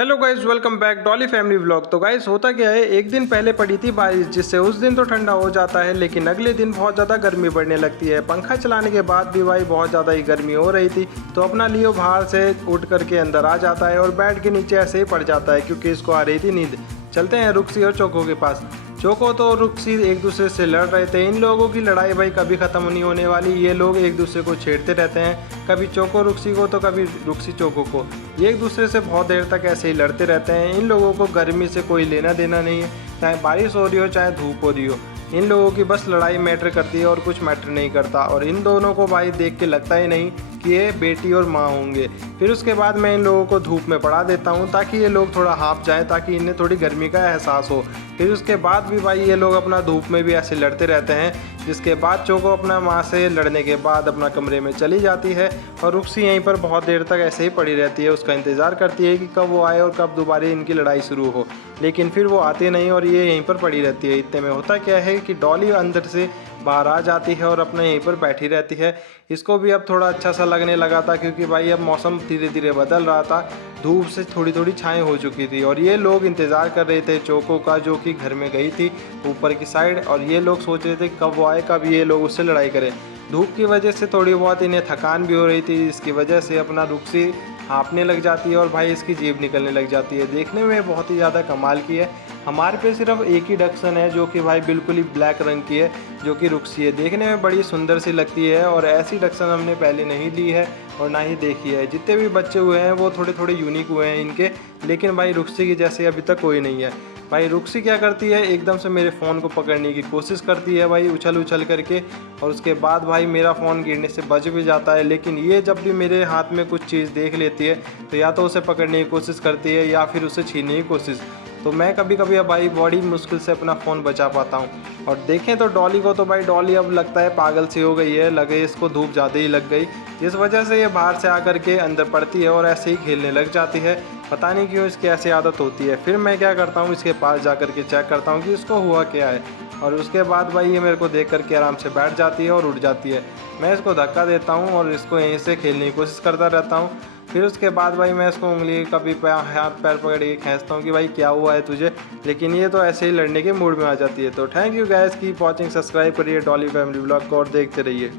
Hello guys, welcome back Dolly family vlog. तो guys होता क्या है, एक दिन पहले पड़ी थी बारिश, जिससे उस दिन तो ठंडा हो जाता है, लेकिन अगले दिन बहुत ज़्यादा गर्मी बढ़ने लगती है। पंखा चलाने के बाद भी भाई बहुत ज़्यादा ही गर्मी हो रही थी, तो अपना लियो बाहर से उठ करके अंदर आ जाता है और बेड के नीचे ऐसे ही पड़ जाता है क्योंकि इसको आ रही थी नींद। चलते हैं रुक्सी और चोको के पास। चोको तो रुक्सी एक दूसरे से लड़ रहे थे। इन लोगों की लड़ाई भाई कभी ख़त्म नहीं होने वाली। ये लोग एक दूसरे को छेड़ते रहते हैं, कभी चोको रुक्सी को तो कभी रुक्सी चोको को। ये एक दूसरे से बहुत देर तक ऐसे ही लड़ते रहते हैं। इन लोगों को गर्मी से कोई लेना देना नहीं है, चाहे बारिश हो रही हो चाहे धूप हो रही हो। इन लोगों की बस लड़ाई मैटर करती है और कुछ मैटर नहीं करता। और इन दोनों को भाई देख के लगता ही नहीं कि ये बेटी और माँ होंगे। फिर उसके बाद मैं इन लोगों को धूप में पड़ा देता हूँ ताकि ये लोग थोड़ा हाँफ जाएँ, ताकि इन्हें थोड़ी गर्मी का एहसास हो। फिर उसके बाद भी भाई ये लोग अपना धूप में भी ऐसे लड़ते रहते हैं। जिसके बाद चोको अपना माँ से लड़ने के बाद अपना कमरे में चली जाती है और रुक्सी यहीं पर बहुत देर तक ऐसे ही पड़ी रहती है। उसका इंतज़ार करती है कि कब वो आए और कब दोबारा इनकी लड़ाई शुरू हो, लेकिन फिर वो आते नहीं और ये यहीं पर पड़ी रहती है। इतने में होता क्या है कि डॉली अंदर से बाहर आ जाती है और अपने यहीं पर बैठी रहती है। इसको भी अब थोड़ा अच्छा सा लगने लगा था क्योंकि भाई अब मौसम धीरे धीरे बदल रहा था, धूप से थोड़ी थोड़ी छाएँ हो चुकी थी। और ये लोग इंतज़ार कर रहे थे चोको का, जो कि घर में गई थी ऊपर की साइड। और ये लोग सोच रहे थे कब वो आए, कब ये लोग उससे लड़ाई करें। धूप की वजह से थोड़ी बहुत इन्हें थकान भी हो रही थी, इसकी वजह से अपना रुक्सी हाँफने लग जाती है और भाई इसकी जीभ निकलने लग जाती है। देखने में बहुत ही ज़्यादा कमाल की है। हमारे पे सिर्फ एक ही डक्सन है जो कि भाई बिल्कुल ही ब्लैक रंग की है, जो कि रुक्सी है। देखने में बड़ी सुंदर सी लगती है और ऐसी डक्सन हमने पहले नहीं ली है और ना ही देखी है। जितने भी बच्चे हुए हैं वो थोड़े थोड़े यूनिक हुए हैं इनके, लेकिन भाई रुक्सी की जैसे अभी तक कोई नहीं है। भाई रुक्सी क्या करती है, एकदम से मेरे फ़ोन को पकड़ने की कोशिश करती है भाई उछल उछल करके, और उसके बाद भाई मेरा फ़ोन गिरने से बच भी जाता है। लेकिन ये जब भी मेरे हाथ में कुछ चीज़ देख लेती है तो या तो उसे पकड़ने की कोशिश करती है या फिर उसे छीनने की कोशिश। तो मैं कभी कभी अब भाई बड़ी मुश्किल से अपना फ़ोन बचा पाता हूँ। और देखें तो डॉली को, तो भाई डॉली अब लगता है पागल सी हो गई है, लगे इसको धूप ज़्यादा ही लग गई, जिस वजह से ये बाहर से आकर के अंदर पड़ती है और ऐसे ही खेलने लग जाती है। पता नहीं क्यों इसकी ऐसी आदत होती है। फिर मैं क्या करता हूँ, इसके पास जा कर के चेक करता हूँ कि इसको हुआ क्या है। और उसके बाद भाई ये मेरे को देख करके आराम से बैठ जाती है और उठ जाती है। मैं इसको धक्का देता हूँ और इसको यहीं से खेलने की कोशिश करता रहता हूँ। फिर उसके बाद भाई मैं इसको उंगली कभी हाथ पैर पकड़ के खींचता हूँ कि भाई क्या हुआ है तुझे, लेकिन ये तो ऐसे ही लड़ने के मूड में आ जाती है। तो thank you guys, keep watching, subscribe करिए डॉली फैमिली व्लॉग को और देखते रहिए।